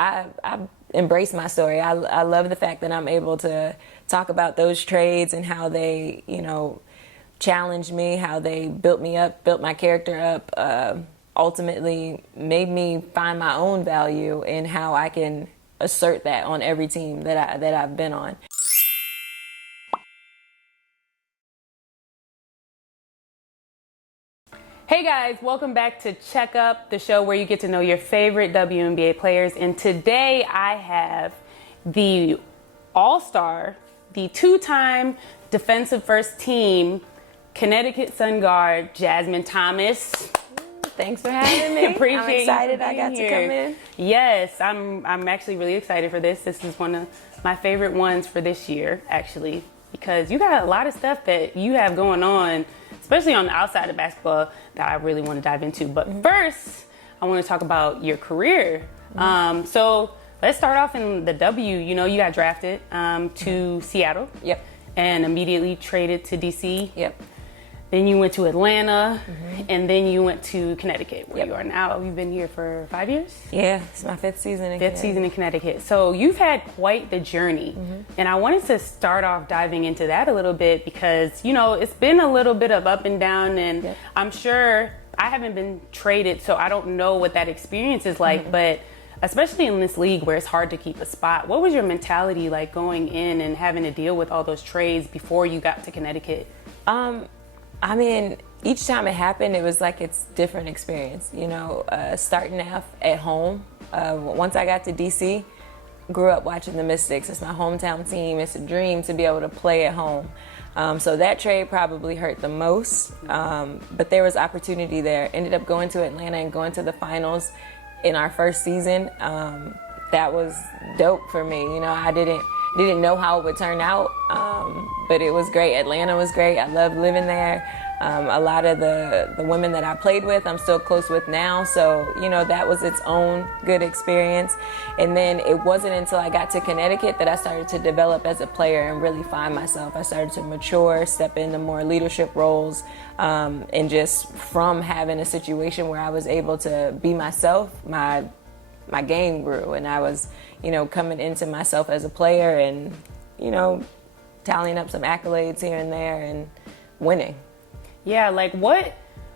I embrace my story. I love the fact that I'm able to talk about those trades and how they, challenged me, how they built me up, built my character up, ultimately made me find my own value in how I can assert that on every team that I've been on. Hey guys, welcome back to Check Up, the show where you get to know your favorite WNBA players. And today I have the all-star, the two-time defensive first team Connecticut Sun guard, Jasmine Thomas. Thanks for having me. Appreciate I'm excited I got here. to come in. Yes, I'm actually really excited for this. This is one of my favorite ones for this year, actually, because you got a lot of stuff that you have going on, especially on the outside of basketball, that I really want to dive into. But first, I want to talk about your career. So let's start off in the W. You know, you got drafted to Seattle. Yep. And immediately traded to DC. Yep. Then you went to Atlanta, and then you went to Connecticut, where you are now. You've been here for 5 years? Yeah, it's my fifth season in Connecticut. So you've had quite the journey. And I wanted to start off diving into that a little bit because, you know, it's been a little bit of up and down, and I'm sure I haven't been traded, so I don't know what that experience is like, but especially in this league where it's hard to keep a spot, what was your mentality like going in and having to deal with all those trades before you got to Connecticut? I mean, each time it happened, it was like it's different experience. You know, starting off at home. Once I got to DC, grew up watching the Mystics. It's my hometown team. It's a dream to be able to play at home. So that trade probably hurt the most. But there was opportunity there. Ended up going to Atlanta and going to the finals in our first season. That was dope for me. You know, I didn't know how it would turn out, but it was great. Atlanta was great. I loved living there. A lot of the women that I played with, I'm still close with now. So, you know, that was its own good experience. And then it wasn't until I got to Connecticut that I started to develop as a player and really find myself. I started to mature, step into more leadership roles, and just from having a situation where I was able to be myself, my game grew, and I was, you know, coming into myself as a player and, you know, tallying up some accolades here and there and winning. Yeah, like what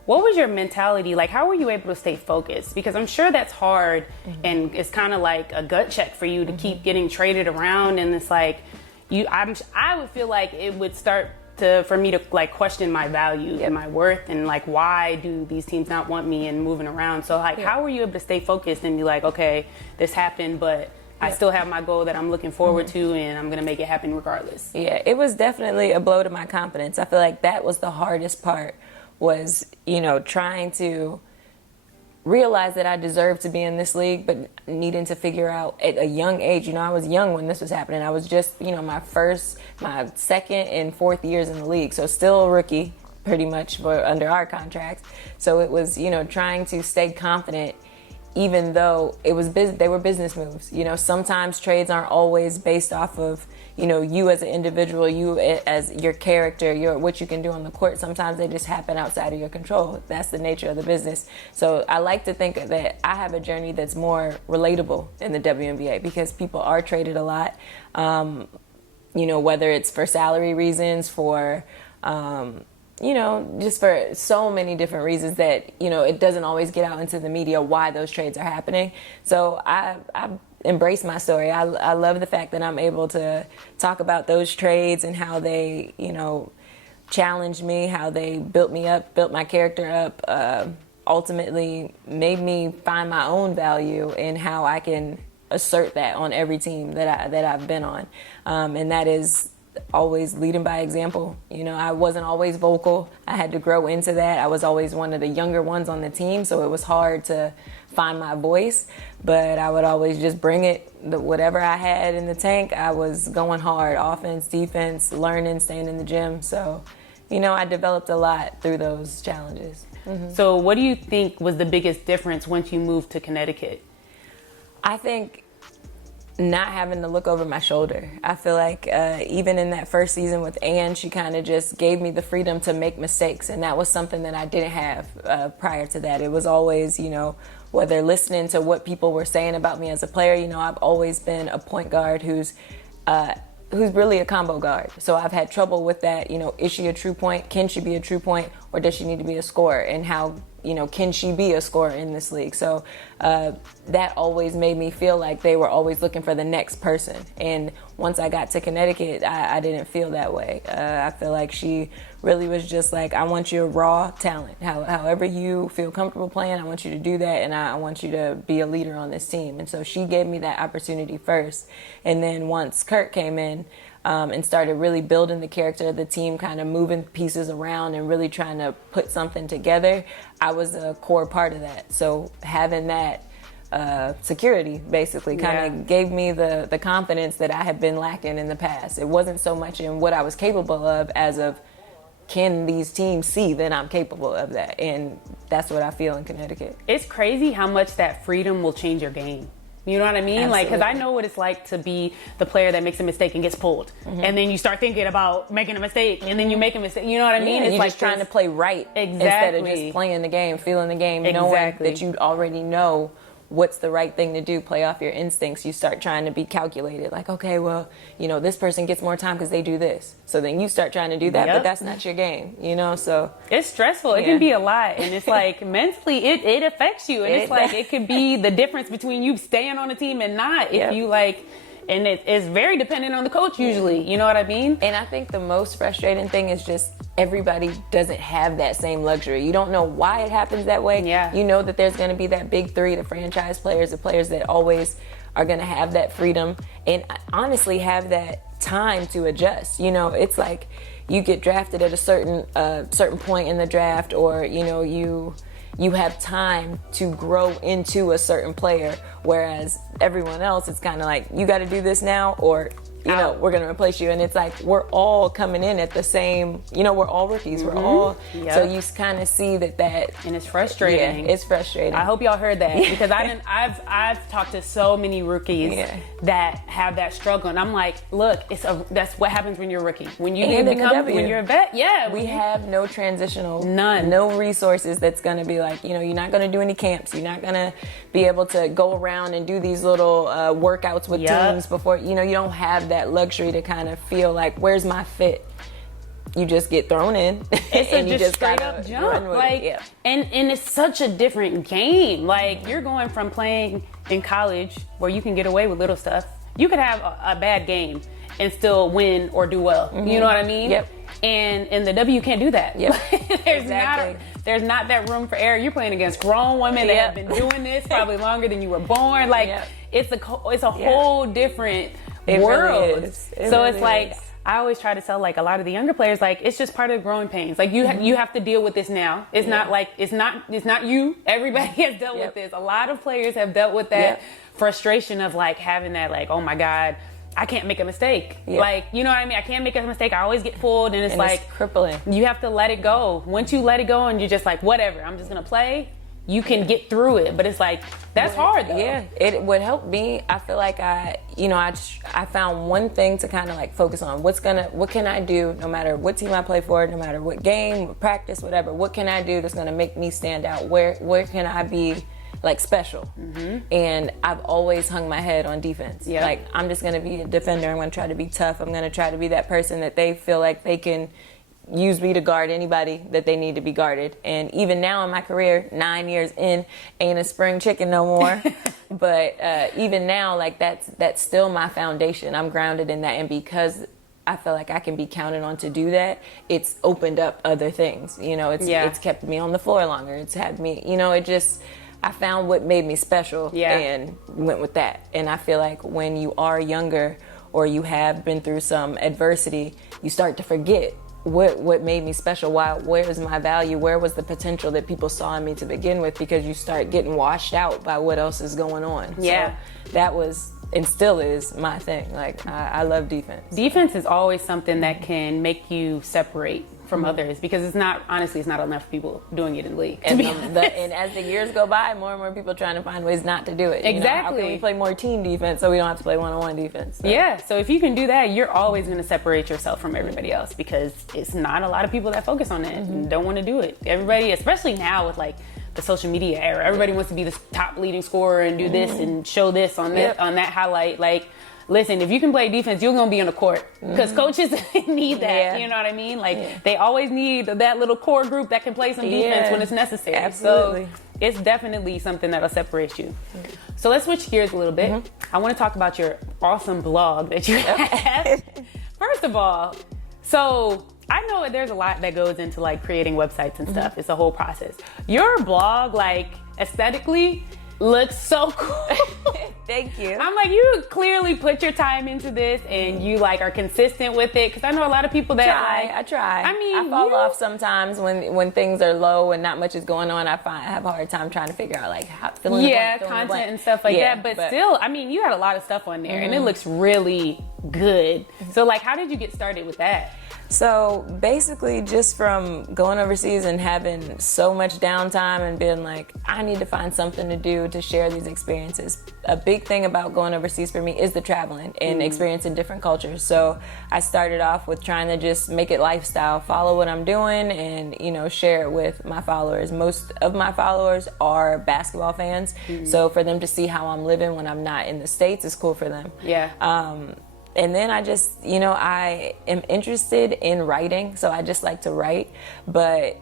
was your mentality? Like, how were you able to stay focused? Because I'm sure that's hard, and it's kind of like a gut check for you to keep getting traded around, and it's like I would feel like it would start for me to like question my value and my worth, and like, why do these teams not want me, and moving around. So like, how were you able to stay focused and be like, okay, this happened, but I still have my goal that I'm looking forward to, and I'm going to make it happen regardless? Yeah, it was definitely a blow to my confidence. I feel like that was the hardest part, was, you know, trying to realize that I deserved to be in this league, but needing to figure out at a young age. You know, I was young when this was happening. I was just, you know, my second and fourth years in the league, so still a rookie pretty much under our contracts. So it was, you know, trying to stay confident, even though it was they were business moves. You know, sometimes trades aren't always based off of, you know, you as an individual, you as your character, what you can do on the court. Sometimes they just happen outside of your control. That's the nature of the business. So I like to think that I have a journey that's more relatable in the WNBA, because people are traded a lot. You know, whether it's for salary reasons, for you know, just for so many different reasons that, you know, it doesn't always get out into the media why those trades are happening. So I embrace my story. I love the fact that I'm able to talk about those trades and how they, you know, challenged me, how they built me up, built my character up, ultimately made me find my own value in how I can assert that on every team that I've been on. And that is always leading by example. You know, I wasn't always vocal. I had to grow into that. I was always one of the younger ones on the team, so it was hard to find my voice, but I would always just bring it. Whatever I had in the tank, I was going hard, offense, defense, learning, staying in the gym. So, you know, I developed a lot through those challenges. So what do you think was the biggest difference once you moved to Connecticut? I think not having to look over my shoulder. I feel like even in that first season with Ann, she kind of just gave me the freedom to make mistakes, and that was something that I didn't have prior to that. It was always, whether listening to what people were saying about me as a player, I've always been a point guard who's really a combo guard. So I've had trouble with that. Is she a true point? Can she be a true point? Or does she need to be a scorer? And how, can she be a scorer in this league? So that always made me feel like they were always looking for the next person. And once I got to Connecticut, I didn't feel that way. I feel like she really was just like, I want your raw talent. However you feel comfortable playing, I want you to do that, and I want you to be a leader on this team. And so she gave me that opportunity first. And then once Kurt came in, and started really building the character of the team, kind of moving pieces around and really trying to put something together, I was a core part of that. So having that security basically kind of gave me the confidence that I had been lacking in the past. It wasn't so much in what I was capable of as of, can these teams see that I'm capable of that? And that's what I feel in Connecticut. It's crazy how much that freedom will change your game. You know what I mean? Absolutely. Like, because I know what it's like to be the player that makes a mistake and gets pulled. And then you start thinking about making a mistake, and then you make a mistake. You know what I mean? Yeah, it's you're like just trying to play right instead of just playing the game, feeling the game, knowing that you already know what's the right thing to do, play off your instincts. You start trying to be calculated. Like, okay, well, this person gets more time because they do this. So then you start trying to do that, but that's not your game, so. It's stressful. It can be a lot. And it's like mentally, it affects you. And it's like, it could be the difference between you staying on the team and not. If you and it's very dependent on the coach usually. You know what I mean? And I think the most frustrating thing is just everybody doesn't have that same luxury. You don't know why it happens that way. Yeah. You know that there's going to be that big three, the franchise players, the players that always are going to have that freedom and honestly have that time to adjust. It's like you get drafted at a certain point in the draft, or you have time to grow into a certain player, whereas everyone else, it's kind of like, you got to do this now, or we're going to replace you. And it's like, we're all coming in at the same, we're all rookies. We're all, so you kind of see that. And it's frustrating. Yeah, it's frustrating. I hope y'all heard that, because I've talked to so many rookies that have that struggle. And I'm like, look, that's what happens when you're a rookie. When you when you're a vet, we have no transitional, none, no resources that's going to be like, you're not going to do any camps. You're not going to be able to go around and do these little workouts with teams before, you don't have that luxury to kind of feel like, where's my fit? You just get thrown in. And you just straight up jump. And it's such a different game. Like, you're going from playing in college where you can get away with little stuff. You could have a bad game and still win or do well. You know what I mean? Yep. And in the W, you can't do that. Yep. There's not that room for error. You're playing against grown women that have been doing this probably longer than you were born. Like, it's a whole different world. Really is. It's like, I always try to tell like a lot of the younger players, like, it's just part of growing pains. Like, you have to deal with this now. It's not like it's not you. Everybody has dealt with this. A lot of players have dealt with that frustration of like having that, like, oh my God, I can't make a mistake. Like, you know what I mean? I can't make a mistake. I always get fooled, and it's like, it's crippling. You have to let it go. Once you let it go and you're just like, whatever, I'm just gonna play, you can get through it. But it's like, that's hard though. Yeah, it would help me. I feel like I found one thing to kind of like focus on. What can I do, no matter what team I play for, no matter what game, practice, whatever, what can I do that's gonna make me stand out? Where can I be like special? And I've always hung my head on defense. Like, I'm just gonna be a defender. I'm gonna try to be tough. I'm gonna try to be that person that they feel like they can use me to guard anybody that they need to be guarded. And even now in my career, 9 years in, ain't a spring chicken no more. But even now, like, that's still my foundation. I'm grounded in that, and because I feel like I can be counted on to do that, it's opened up other things. It's kept me on the floor longer. It's had me, I found what made me special and went with that. And I feel like when you are younger, or you have been through some adversity, you start to forget what made me special. Where is my value? Where was the potential that people saw in me to begin with? Because you start getting washed out by what else is going on. So that was, and still is, my thing. Like, I love defense. Defense is always something that can make you separate from others, because it's not enough people doing it in the league. And, and as the years go by, more and more people are trying to find ways not to do it. Exactly. You know, how can we play more team defense so we don't have to play one-on-one defense? So. Yeah, so if you can do that, you're always going to separate yourself from everybody else, because it's not a lot of people that focus on that and don't want to do it. Everybody, especially now with like the social media era, everybody wants to be the top leading scorer and do this and show this on that highlight. Like, listen, if you can play defense, you're going to be on the court, because coaches need that. Yeah. You know what I mean? Like, they always need that little core group that can play some defense when it's necessary. Absolutely. So it's definitely something that'll separate you. So let's switch gears a little bit. I want to talk about your awesome blog that you have. First of all, so I know there's a lot that goes into like creating websites and stuff. It's a whole process. Your blog, like, aesthetically looks so cool. Thank you. I'm like, you clearly put your time into this and you like are consistent with it, because I know a lot of people that I try. I mean, I fall off sometimes when things are low and not much is going on. I have a hard time trying to figure out like how content and stuff like that. But still, I mean, you had a lot of stuff on there and it looks really good. So like, how did you get started with that? So basically just from going overseas and having so much downtime and being like, I need to find something to do to share these experiences. A big thing about going overseas for me is the traveling and experiencing different cultures. So I started off with trying to just make it lifestyle, follow what I'm doing and, you know, share it with my followers. Most of my followers are basketball fans. So for them to see how I'm living when I'm not in the States is cool for them. Yeah. And then I just, you know, I am interested in writing, so I just like to write. But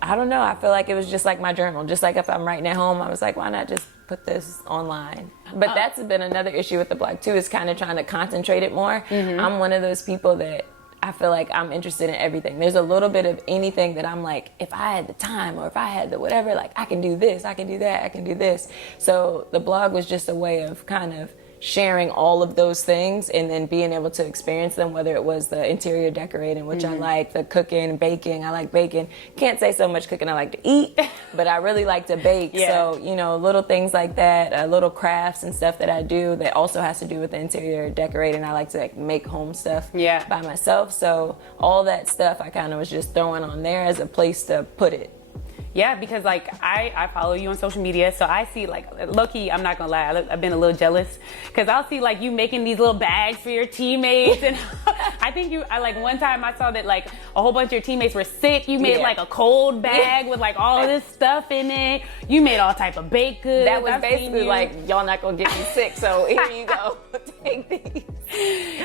I don't know, I feel like it was just like my journal. Just like if I'm writing at home, I was like, why not just put this online? But that's been another issue with the blog too, is kind of trying to concentrate it more. I'm one of those people that I feel like I'm interested in everything. There's a little bit of anything that I'm like, if I had the time or if I had the whatever, like I can do this, I can do that, I can do this. So the blog was just a way of kind of sharing all of those things and then being able to experience them, whether it was the interior decorating, which I like, the cooking, baking. I like baking. Can't say so much cooking I like to eat, but I really like to bake. So, you know, little things like that, little crafts and stuff that I do that also has to do with the interior decorating. I like to like, make home stuff by myself. So all that stuff I kind of was just throwing on there as a place to put it. Yeah, because like I follow you on social media, so I see like low-key, I'm not gonna lie, I've been a little jealous, because I'll see like you making these little bags for your teammates, and I think I like one time I saw that like a whole bunch of your teammates were sick. You made like a cold bag with like all of this stuff in it. You made all type of baked goods. That was basically like, y'all not gonna get me sick, so here you go, take these.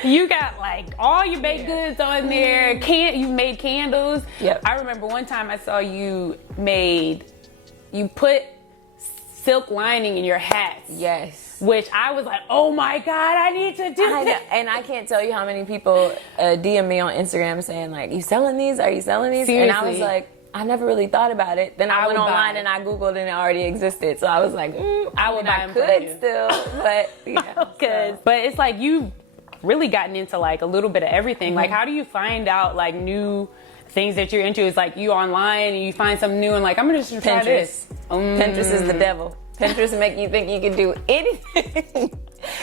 You got like all your baked goods on there. You made candles. I remember one time I saw you put silk lining in your hats. Yes. Which I was like, oh my God, I need to do that. And I can't tell you how many people DM me on Instagram saying like, you selling these? Are you selling these? Seriously? And I was like, I never really thought about it. Then I went online and I Googled and it already existed. So I was like, I could still, but yeah. But it's like you really gotten into like a little bit of everything. Like, how do you find out like new things that you're into? Is like you online and you find something new and like, I'm gonna just try this. Pinterest is the devil. Pinterest make you think you can do anything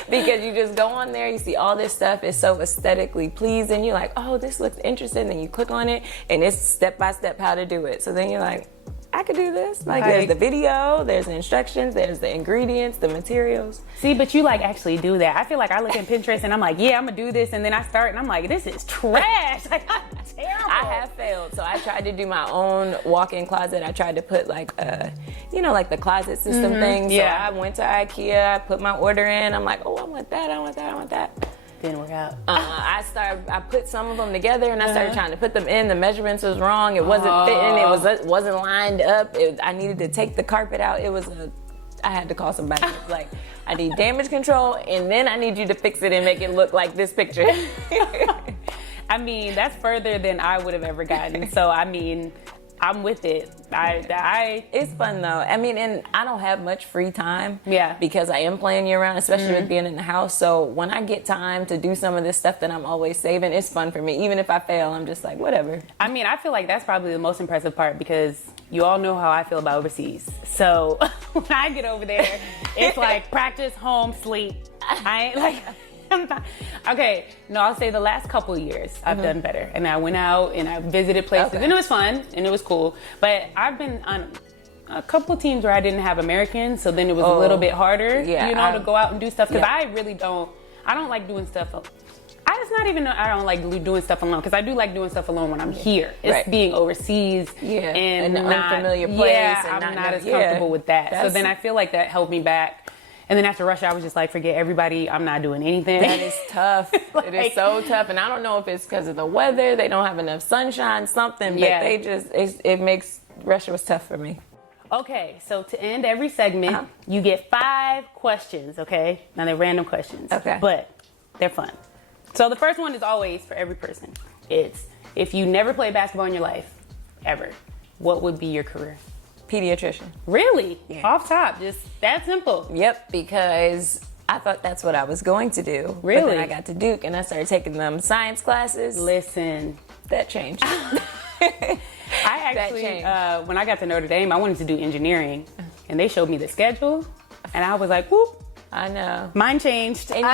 because you just go on there, you see all this stuff, it's so aesthetically pleasing. You're like, oh, this looks interesting. Then you click on it and it's step by step how to do it. So then you're like, I could do this. Like there's the video, there's the instructions, there's the ingredients, the materials. See, but you like actually do that. I feel like I look at Pinterest and I'm like, yeah, I'm gonna do this, and then I start and I'm like, this is trash. Like, I'm terrible. I have failed. So I tried to do my own walk-in closet. I tried to put like like the closet system thing. So I went to IKEA, I put my order in. I'm like, oh, I want that, I want that, I want that. Didn't work out. I put some of them together and I started trying to put them in. The measurements was wrong. It wasn't fitting. It wasn't lined up. I needed to take the carpet out. I had to call somebody. Like, I need damage control and then I need you to fix it and make it look like this picture. I mean, that's further than I would have ever gotten. So, I mean, I'm with it. It's fun though. I mean, and I don't have much free time. Yeah. Because I am playing year round, especially with being in the house. So when I get time to do some of this stuff that I'm always saving, it's fun for me. Even if I fail, I'm just like, whatever. I mean, I feel like that's probably the most impressive part because you all know how I feel about overseas. So when I get over there, it's like practice, home, sleep. I ain't like... Okay, no, I'll say the last couple of years I've done better, and I went out and I visited places, and it was fun and it was cool. But I've been on a couple of teams where I didn't have Americans, so then it was a little bit harder, to go out and do stuff, because I really don't like doing stuff. It's not even I don't like doing stuff alone, because I do like doing stuff alone when I'm here. It's being overseas in an unfamiliar place. Yeah, I'm not as comfortable with that. So then I feel like that held me back. And then after Russia, I was just like, forget everybody. I'm not doing anything. That is tough. It is so tough. And I don't know if it's because of the weather. They don't have enough sunshine, something. But they just, it makes, Russia was tough for me. Okay, so to end every segment, you get 5 questions, okay? Now they're random questions. Okay. But they're fun. So the first one is always for every person. It's, if you never played basketball in your life, ever, what would be your career? Pediatrician. Really? Yeah. Off top, just that simple. Yep, because I thought that's what I was going to do. Really? But then I got to Duke and I started taking them science classes. Listen. That changed. I actually, when I got to Notre Dame, I wanted to do engineering, and they showed me the schedule, and I was like, whoop. I know. Mine changed. And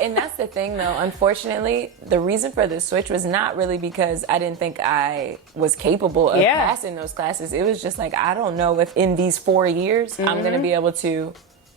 and that's the thing though, unfortunately, the reason for the switch was not really because I didn't think I was capable of passing those classes. It was just like, I don't know if in these 4 years I'm going to be able to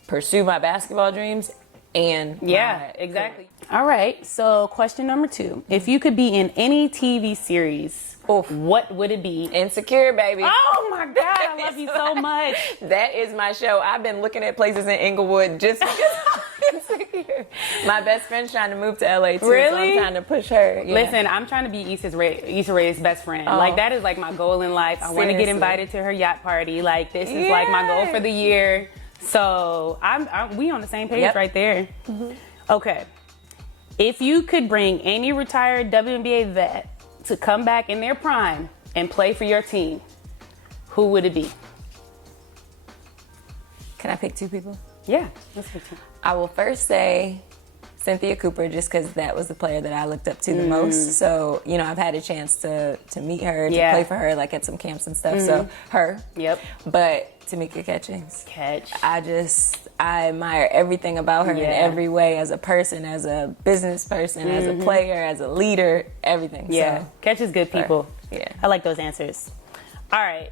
pursue my basketball dreams and exactly. All right, so question number 2. If you could be in any TV series, what would it be? Insecure, baby. Oh my God, I love you so much. That is my show. I've been looking at places in Inglewood just because I'm insecure. My best friend's trying to move to LA too, so I'm trying to push her. Yeah. Listen, I'm trying to be Issa Rae's best friend. Like, that is like my goal in life. I want to get invited to her yacht party. Like, this is like my goal for the year. So we on the same page right there. Mm-hmm. Okay. If you could bring any retired WNBA vet to come back in their prime and play for your team, who would it be? Can I pick 2 people? Yeah, let's pick 2. I will first say Cynthia Cooper, just because that was the player that I looked up to the most. So, I've had a chance to meet her, to play for her, like at some camps and stuff. So her. Yep. But Tamika Catchings. I admire everything about her in every way, as a person, as a business person, as a player, as a leader, everything. Yeah, so, Catch is good people. Yeah. I like those answers. All right.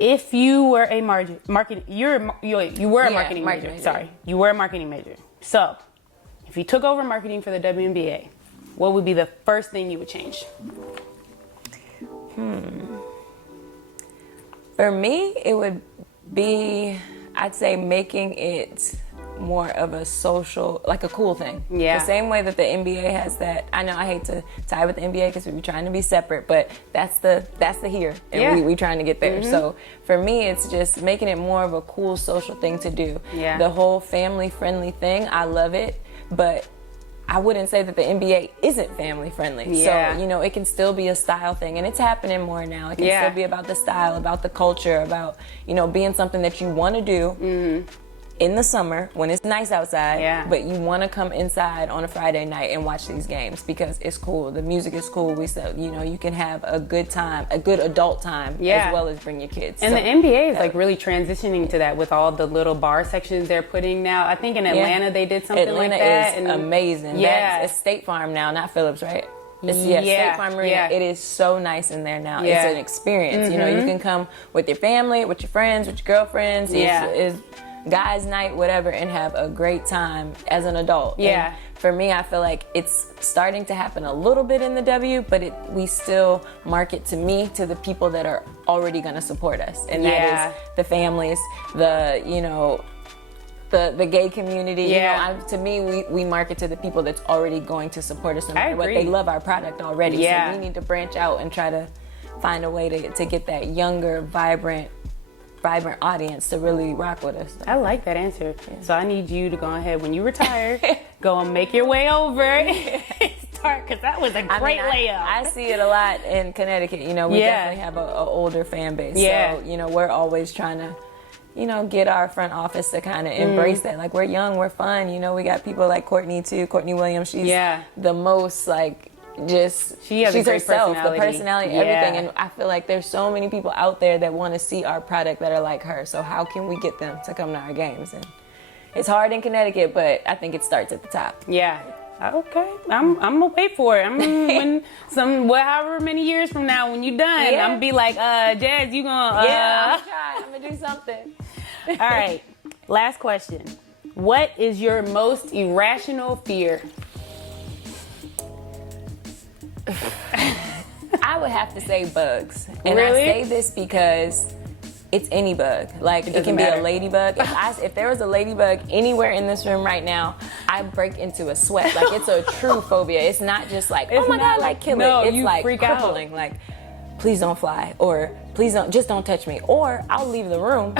If you were a marketing major. Sorry, you were a marketing major. So, if you took over marketing for the WNBA, what would be the first thing you would change? For me, it would be, I'd say, making it more of a social, like a cool thing. Yeah. The same way that the NBA has that. I know I hate to tie with the NBA because we be trying to be separate, but that's the here, and we trying to get there. So for me, it's just making it more of a cool social thing to do. Yeah. The whole family friendly thing, I love it, but I wouldn't say that the NBA isn't family friendly. Yeah. So, it can still be a style thing, and it's happening more now. It can still be about the style, about the culture, about, being something that you want to do in the summer when it's nice outside, but you want to come inside on a Friday night and watch these games because it's cool. The music is cool. We still, you can have a good time, a good adult time, as well as bring your kids. And the NBA is like really transitioning to that with all the little bar sections they're putting now. I think in Atlanta they did something like that. Atlanta is amazing. Yeah. It's State Farm now, not Phillips, right? State Farm Marina. Yeah. It is so nice in there now. Yeah. It's an experience. You can come with your family, with your friends, with your girlfriends. It's guys' night, whatever, and have a great time as an adult. Yeah. And for me, I feel like it's starting to happen a little bit in the W, but we still market to the people that are already going to support us. And that is the families, the gay community. To me, we market to the people that's already going to support us no matter what. They love our product already. So we need to branch out and try to find a way to get that younger, vibrant audience to really rock with us. I like that answer. Yeah. So I need you to go ahead when you retire, go and make your way over and start, because that was a great layup. I see it a lot in Connecticut. We definitely have an older fan base. Yeah. So, we're always trying to, get our front office to kind of embrace that. Like, we're young, we're fun. We got people like Courtney too. Courtney Williams, she's the most she's herself, the personality, everything. And I feel like there's so many people out there that want to see our product that are like her. So how can we get them to come to our games? And It's hard in Connecticut, but I think it starts at the top. Yeah. Okay. I'm gonna wait for it. However many years from now when you're done, Yeah. I'm gonna be like, Jazz, you gonna Yeah, I'm trying. I'm gonna do something. All right. Last question. What is your most irrational fear? I would have to say bugs. And Really? I say this because it's any bug. Like, it can be matter. a ladybug. If there was a ladybug anywhere in this room right now, I break into a sweat. Like, it's a true phobia. It's not just like, oh my God, like, kill no, it. It's you like freak out. crippling. Like, please don't fly. Or please don't touch me. Or I'll leave the room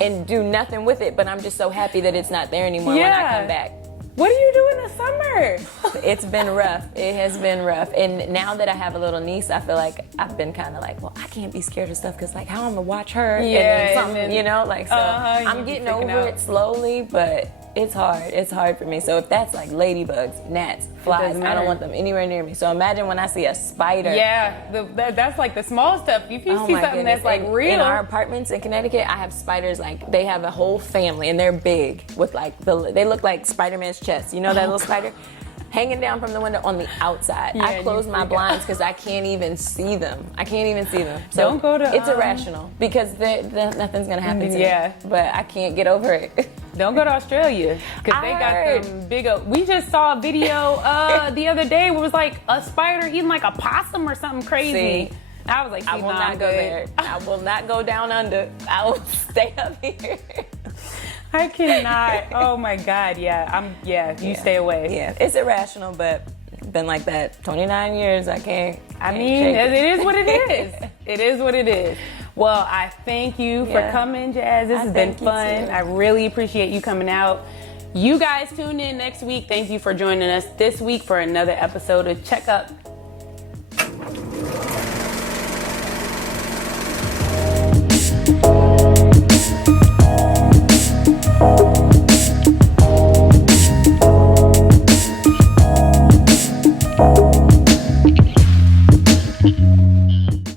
and do nothing with it. But I'm just so happy that it's not there anymore when I come back. What do you do in the summer? It's been rough. It has been rough. And now that I have a little niece, I feel like I've been kind of like, well, I can't be scared of stuff because, like, how I'm going to watch her? Yeah, and then something, and then- you know? Like, so I'm getting over it slowly, but it's hard. It's hard for me. So if that's like ladybugs, gnats, flies, doesn't I matter. don't want them anywhere near me. So imagine when I see a spider. Yeah, that's like the small stuff. If you Oh see my something goodness. that's like real. In our apartments in Connecticut, I have spiders, like, they have a whole family and they're big with like, they look like Spider-Man's chest. You know that little spider? Hanging down from the window on the outside. Yeah, I close you my freak blinds because I can't even see them. So Don't go to, it's irrational because nothing's going to happen to Yeah. me. But I can't get over it. Don't go to Australia because they I got heard. them big. We just saw a video the other day where it was like a spider eating like a possum or something crazy. See, I was like, I will not go there. I will not go down under. I will stay up here. I cannot. Oh my God. Yeah. You stay away. Yeah, it's irrational, but been like that 29 years. I can't. I mean, shake it is what it is. It is what it is. Well, I thank you for Yeah. coming, Jazz. This has been thank you fun. too. I really appreciate you coming out. You guys tune in next week. Thank you for joining us this week for another episode of Check Up